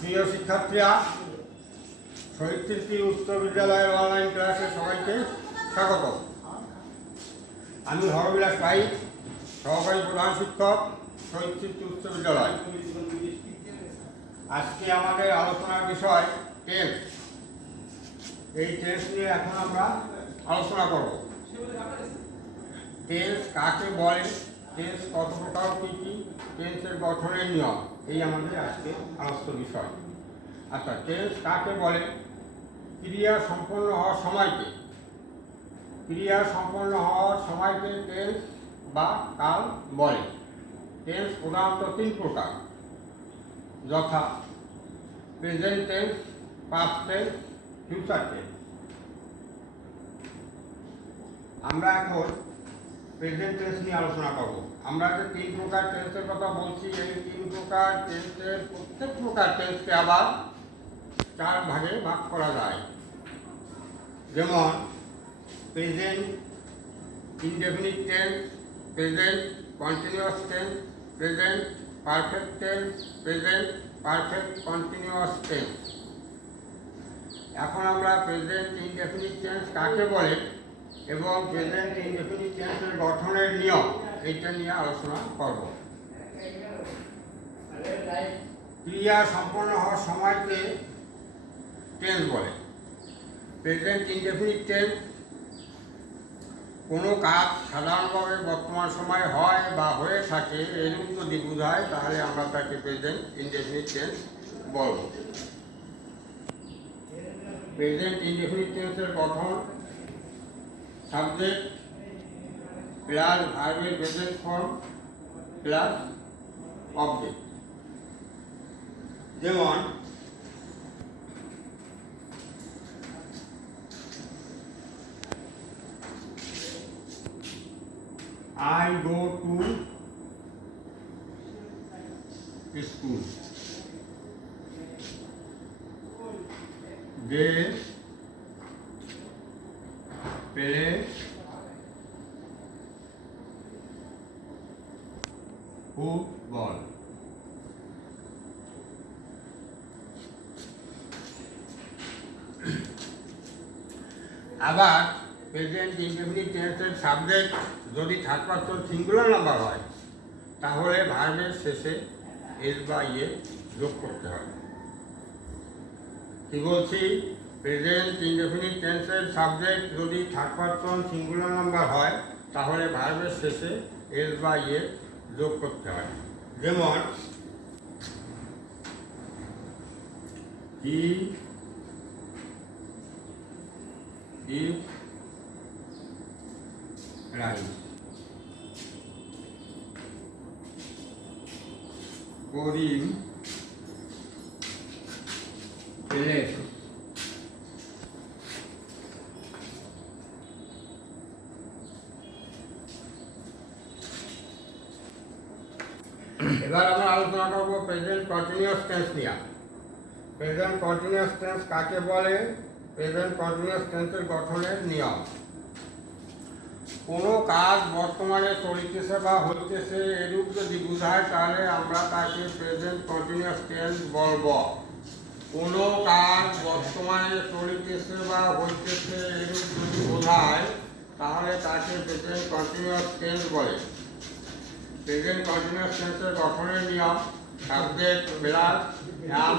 প্রিয় শিক্ষার্থীরা, শহীদ স্মৃতি উচ্চ বিদ্যালয়ের অনলাইন ক্লাসে সবাইকে স্বাগত। আমি হরবিলাস পাই, সহকারী প্রধান শিক্ষক, শহীদ স্মৃতি উচ্চ বিদ্যালয়। আজকে আমাদের আলোচনার বিষয় টেন্স। এই টেন্স নিয়ে এখন আমরা আলোচনা করব। টেন্স কাকে বলে, টেন্স কত প্রকার, কী কী, টেন্সের গঠনের নিয়ম, এই আমাদের আজকে আলোচ্য বিষয়। আচ্ছা, টেন্স কাকে বলে? ক্রিয়া সম্পন্ন হওয়ার সময়কে, ক্রিয়া সম্পন্ন হওয়ার সময়কে টেন্স বা কাল বলে। টেন্স প্রধানত তিন প্রকার, যথা present tense, past tense, future tense. আমরা এখন প্রেজেন্ট টেন্স নিয়ে আলোচনা করব। আমরা যে তিন প্রকার টেন্সের কথা বলছি, এই তিন প্রকার টেন্সের প্রত্যেক প্রকার টেন্সকে আবার চার ভাগে ভাগ করা যায়। যেমন present indefinite tense, present continuous tense, present perfect tense, present perfect continuous tense. এখন আমরা প্রেজেন্ট ইনডেফিনিট টেন্স কাকে বলে এবং প্রেজেন্ট ইনডেফিনিট টেন্সের গঠনের নিয়ম, এইটা নিয়ে আলোচনা করব। ক্রিয়া সম্পন্ন হওয়ার সময়কে টেন্স বলে। প্রেজেন্ট ইনডেফিনিট টেন্স কোনো কাজ সাধারণভাবে বর্তমান সময়ে হয় বা হয়ে থাকে এরূপ যদি বোঝায়, তাহলে আমরা তাকে প্রেজেন্ট ইনডেফিনিট টেন্স বলব। প্রেজেন্ট ইনডেফিনিট টেন্সের গঠন সাবজেক্ট প্লাস ভার্বের প্রেজেন্ট ফর্ম প্লাস অবজেক্ট। যেমন I go to school. They play football. আবার প্রেজেন্ট ইনডেফিনিট টেন্সের সাবজেক্ট যদি থার্ড পারসন সিঙ্গুলার নাম্বার হয়, তাহলে ভার্বের শেষে এস বা ইয়ে যোগ করতে হবে। কি বলছি? প্রেজেন্ট ইনডেফিনিট টেন্সের সাবজেক্ট যদি থার্ড পারসন সিঙ্গুলার নাম্বার হয়, তাহলে ভার্বের শেষে এস বা ইয়ে যোগ করতে হয়। যেমন হি ইজ রাইস, করিম প্লেস। এবার আমরা আলোচনা করব প্রেজেন্ট কন্টিনিউয়াস টেন্স নিয়ে। প্রেজেন্ট কন্টিনিউয়াস টেন্স কাকে বলে? প্রেজেন্ট কন্টিনিউয়াস টেন্সের গঠনের নিয়ম। কোনো কাজ বর্তমানে চলিতেছে বা হইতেছে এরূপ যদি বোঝায়, তাহলে আমরা তাকে প্রেজেন্ট কন্টিনিউয়াস টেন্স বলব। কোনো কাজ বর্তমানে চলিতেছে বা হইতেছে এরূপ যদি বোঝায়, তাহলে তাকে প্রেজেন্ট কন্টিনিউয়াস টেন্স বলে। প্রেজেন্ট কন্টিনিউয়াস টেন্সের গঠনের নিয়ম সাবজেক্ট প্লাস অ্যাম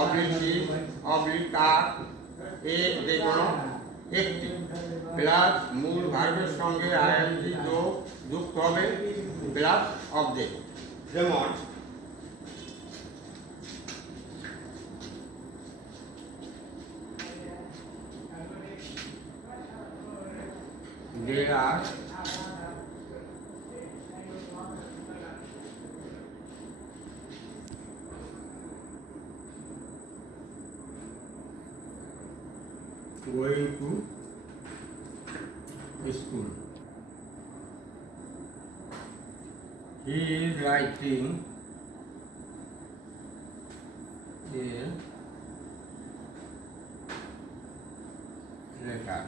অবলিক হি অবলিক আর, এর যে কোনো একটি প্লাস মূল ভার্বের সঙ্গে আইএনজি যুক্ত হবে প্লাস অবজেক্ট। যেমন they are going to school. He is writing a letter.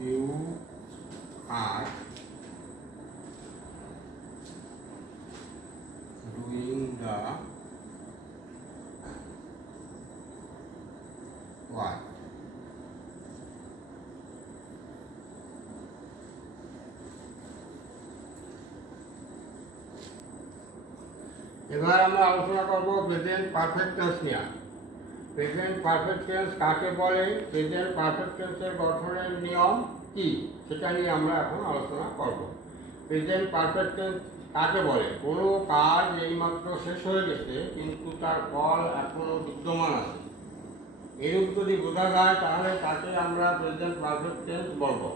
You are এবার আমরা আলোচনা করব প্রেজেন্ট পারফেক্ট টেন্স নিয়ে। প্রেজেন্ট পারফেক্ট টেন্স কাকে বলে, প্রেজেন্ট পারফেক্ট টেন্সের গঠনের নিয়ম কি, সেটা নিয়ে আমরা এখন আলোচনা করব। প্রেজেন্ট পারফেক্ট টেন্স কাকে বলে? কোনো কাজ এইমাত্র শেষ হয়ে গেছে কিন্তু তার ফল এখনো বিদ্যমান আছে, এরূপ যদি বোঝা যায় তাহলে তাকে আমরা প্রেজেন্ট পারফেক্ট টেন্স বলবো।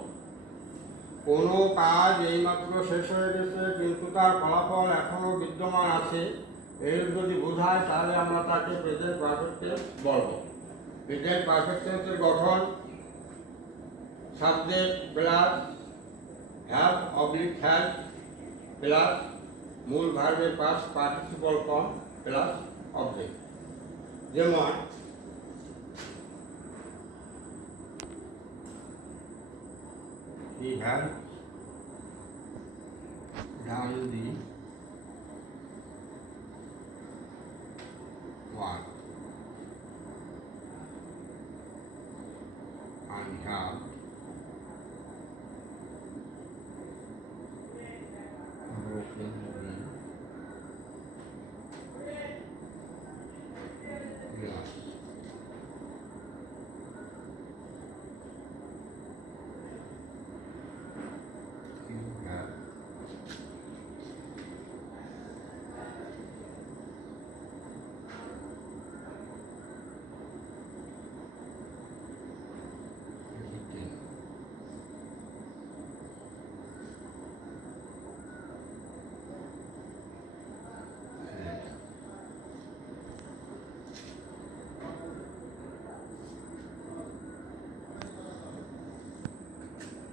কোনো কাজ এইমাত্র শেষ হয়ে গেছে কিন্তু তার ফলাফল এখনো বিদ্যমান আছে, এর যদি বোঝায় তাহলে আমরা তাকে প্রেজেন্ট পারফেক্ট টেন্স বলবো। প্রেজেন্ট পারফেক্ট টেন্সের গঠন subject plus have oblique has plus মূল ভার্বের past participle form plus object. যেমন he had done the work and have broken the glass.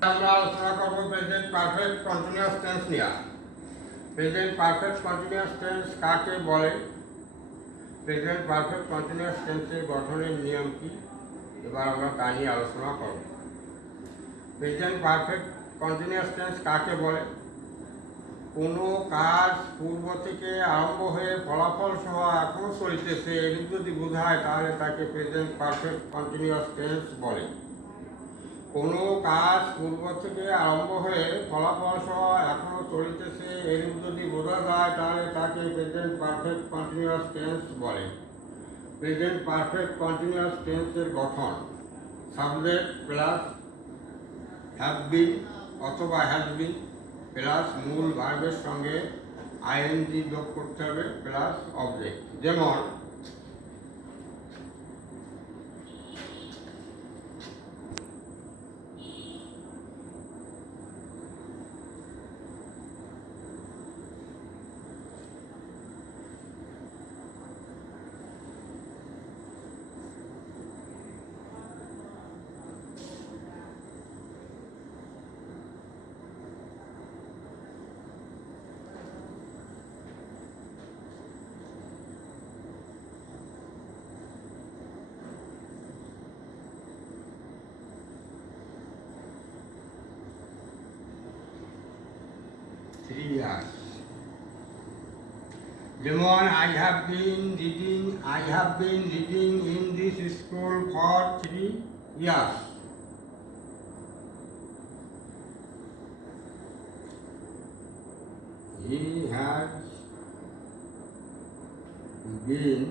আমরা আলোচনা করব প্রেজেন্ট পারফেক্ট কন্টিনিউয়াস টেন্স নিয়ে। প্রেজেন্ট পারফেক্ট কন্টিনিউয়াস টেন্স কাকে বলে, প্রেজেন্ট পারফেক্ট কন্টিনিউয়াস টেন্সের গঠনের নিয়ম কি, এবার আমরা তা নিয়ে আলোচনা করব। প্রেজেন্ট পারফেক্ট কন্টিনিউয়াস টেন্স কাকে বলে? কোনো কাজ পূর্ব থেকে আরম্ভ হয়ে ফলাফল সহ এখনো চলিতেছে, এরূপ যদি বোঝায় তাহলে তাকে প্রেজেন্ট পারফেক্ট কন্টিনিউয়াস টেন্স বলে। কোনো কাজ পূর্ব থেকে আরম্ভ হয়ে ফলাফল সহ এখনো চলিতেছে, এরূপ যদি বোঝা যায় তাহলে তাকে প্রেজেন্ট পারফেক্ট কন্টিনিউয়াস টেন্স বলে। প্রেজেন্ট পারফেক্ট কন্টিনিউয়াস টেন্সের গঠন সাবজেক্ট প্লাস হ্যাভ বিন অথবা হ্যাজ বিন প্লাস মূল ভার্বের সঙ্গে আইএনজি যোগ করতে হবে প্লাস অবজেক্ট। যেমন years. যেমন I have been reading in this school for 3 years. He has been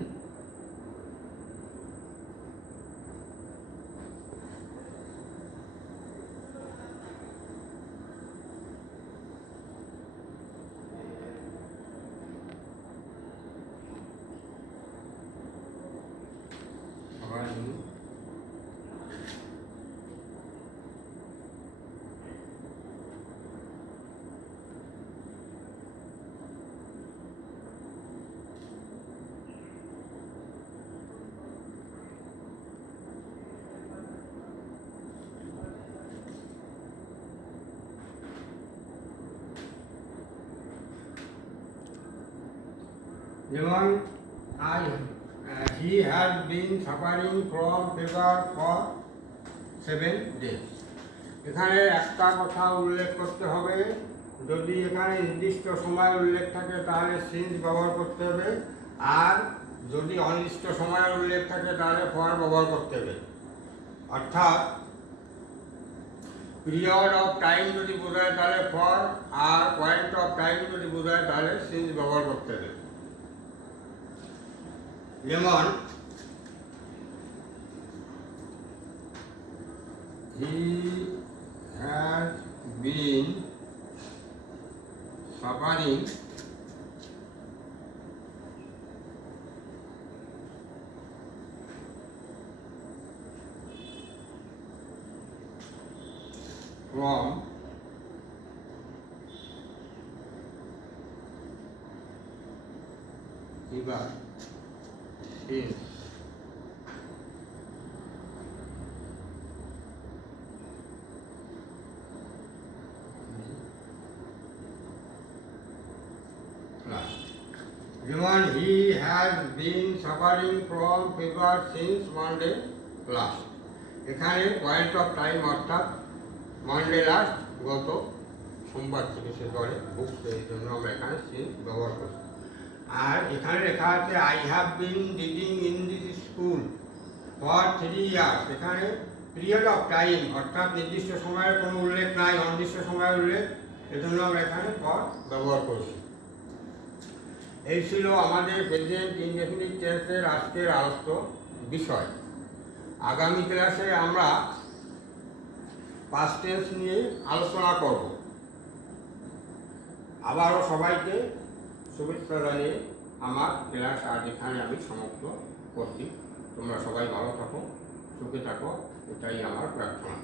যেমন he has been suffering from fever for 7 days. এখানে একটা কথা উল্লেখ করতে হবে, যদি এখানে নির্দিষ্ট সময় উল্লেখ থাকে তাহলে সিন্স ব্যবহার করতে হবে, আর যদি অনির্দিষ্ট সময়ের উল্লেখ থাকে তাহলে ফর ব্যবহার করতে হবে। অর্থাৎ পিরিয়ড অফ টাইম যদি বোঝায় তাহলে ফর, আর পয়েন্ট অফ টাইম যদি বোঝায় তাহলে সিন্স ব্যবহার করতে হবে। যেমন he has been suffering from fever since যেমন he has been suffering from fever since Monday last। এখানে পয়েন্ট অফ টাইম অর্থাৎ মানডে লাস্ট, গত সোমবার থেকে সে জ্বরে ভুগছে, এই জন্য আমরা এখানে সিন্স ব্যবহার করছি। আর এখানে লেখা আছে I have been reading in this school for 3 ইয়ার্স। এখানে পিরিয়ড অফ টাইম অর্থাৎ নির্দিষ্ট সময়ের কোনো উল্লেখ নাই, অনির্দিষ্ট সময়ের উল্লেখ, এজন্য আমরা এখানে ফর ব্যবহার করছি। এই ছিল আমাদের প্রেজেন্ট ইনডেফিনিট টেন্সের আজকের আলোচ্য বিষয়। আগামী ক্লাসে আমরা পাস্ট টেন্স নিয়ে আলোচনা করব। আবারও সবাইকে শুভেচ্ছা জানিয়ে আমার ক্লাস আজ এখানে আমি সমাপ্ত করছি। তোমরা সবাই ভালো থাকো, সুখে থাকো, এটাই আমার প্রার্থনা।